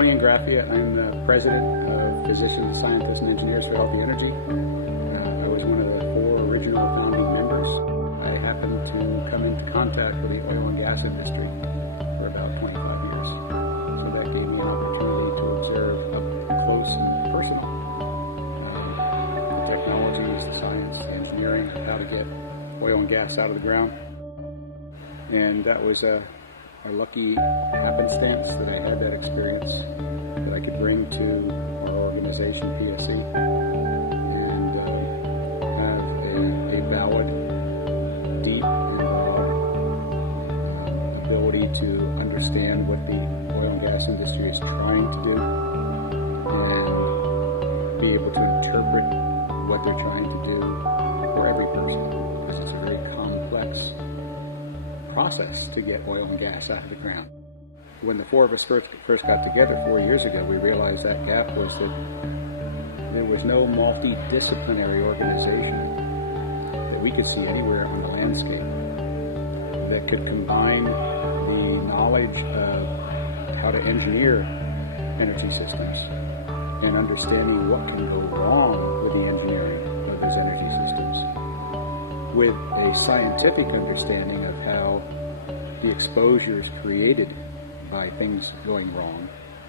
Tony Ingraffea. I'm the president of Physicians, Scientists, and Engineers for Healthy Energy. I was one of the 4 original founding members. I happened to come into contact with the oil and gas industry for about 25 years. So that gave me an opportunity to observe up close and personal the technologies, the science, the engineering, how to get oil and gas out of the ground. And that was a lucky happenstance that I had that experience that I could bring to our organization, PSE, and have a valid, deep, and broad ability to understand what the oil and gas industry is trying to do and be able to interpret what they're trying to do for every person, because it's a very complex process to get oil and gas out of the ground. When the 4 of us first got together 4 years ago, we realized that gap was that there was no multidisciplinary organization that we could see anywhere on the landscape that could combine the knowledge of how to engineer energy systems and understanding what can go wrong with the engineering of those energy systems, with a scientific understanding of how the exposures created by things going wrong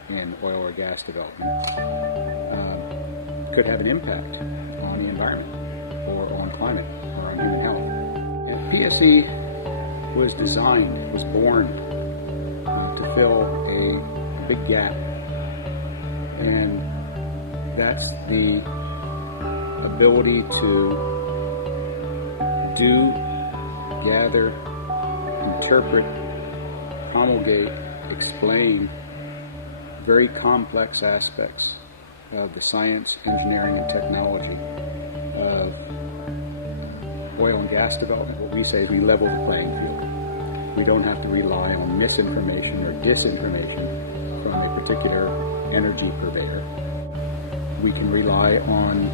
in oil or gas development could have an impact on the environment or on climate or on human health. And PSE was designed, was born to fill a big gap, and that's the ability to do, gather, interpret, promulgate, explain very complex aspects of the science, engineering, and technology of oil and gas development. What we say is we level the playing field. We don't have to rely on misinformation or disinformation from a particular energy purveyor. We can rely on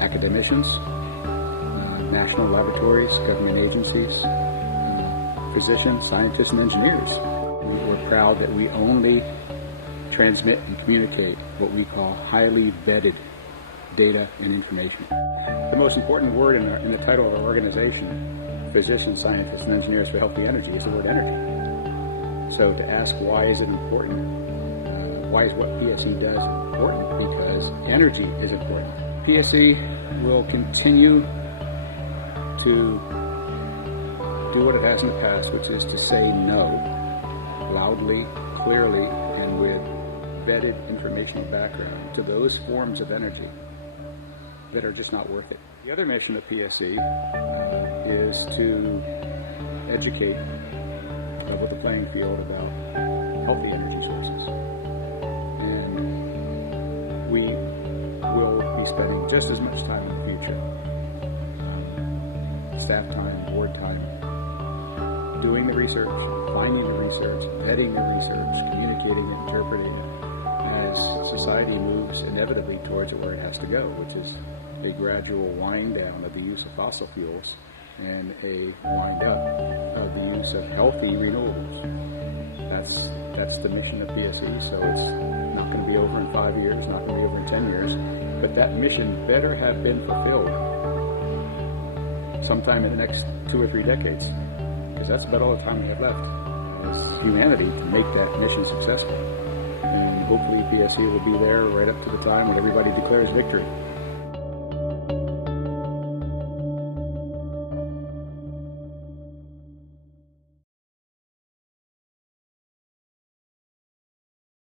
academicians, national laboratories, government agencies, physicians, scientists, and engineers. We're proud that we only transmit and communicate what we call highly vetted data and information. The most important word in the title of our organization, Physicians, Scientists, and Engineers for Healthy Energy, is the word energy. So to ask why is it important, why is what PSE does important? Because energy is important. PSE will continue to do what it has in the past, which is to say no loudly, clearly, and with vetted informational background to those forms of energy that are just not worth it. The other mission of PSE is to educate, level the playing field about healthy energy sources. And we will be spending just as much time in the future, staff time, board time, doing the research, finding the research, vetting the research, communicating it, interpreting it, as society moves inevitably towards where it has to go, which is a gradual wind down of the use of fossil fuels and a wind up of the use of healthy renewables. That's the mission of PSE, so it's not going to be over in 5 years, not going to be over in 10 years, but that mission better have been fulfilled sometime in the next 2 or 3 decades, because that's about all the time we have left as humanity to make that mission successful. And hopefully PSE will be there right up to the time when everybody declares victory.